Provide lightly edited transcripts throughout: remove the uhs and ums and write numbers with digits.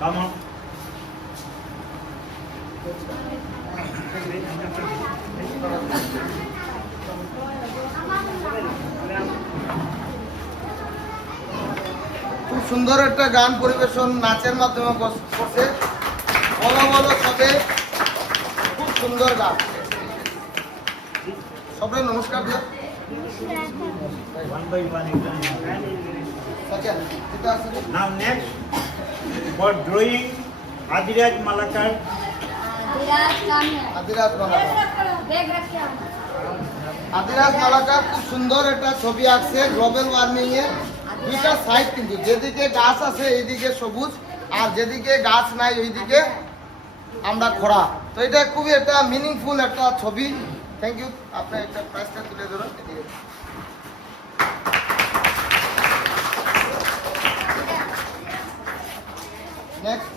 Come on. খুব সুন্দর একটা গান পরিবেশন নাচের মাধ্যমে করছে। বলো বলো সবে, খুব সুন্দর গান। সবাই নমস্কার দিয়া। One by one exam. Now next, for drawing, Adiraj Malakar. আদিরাজ Malakar. আদিরাজ Malakar খুব সুন্দর একটা ছবি আঁকছে গ্লোবাল ওয়ার্মিং এ। দুইটা সাইড কিন্তু, যেদিকে গাছ আছে এইদিকে সবুজ, আর যেদিকে গাছ নাই ওইদিকে আমরা খরা। তো এটা খুবই একটা মিনিংফুল একটা ছবি। Thank you. আপনি একটা প্রাইজটা তুলে ধরুন এদিকে। Next,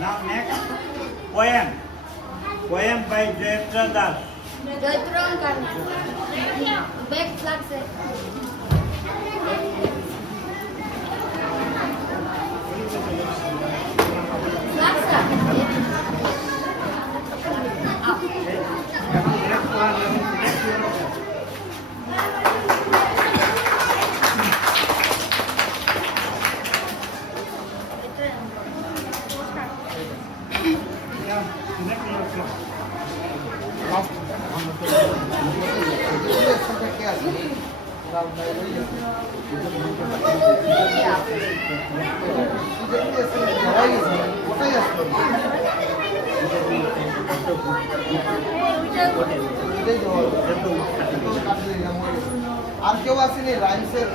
Now next, poem. Poem by Jayatra Das. কে আছে? কোথায় আসলো? আর কেউ আসেনি রাইমসের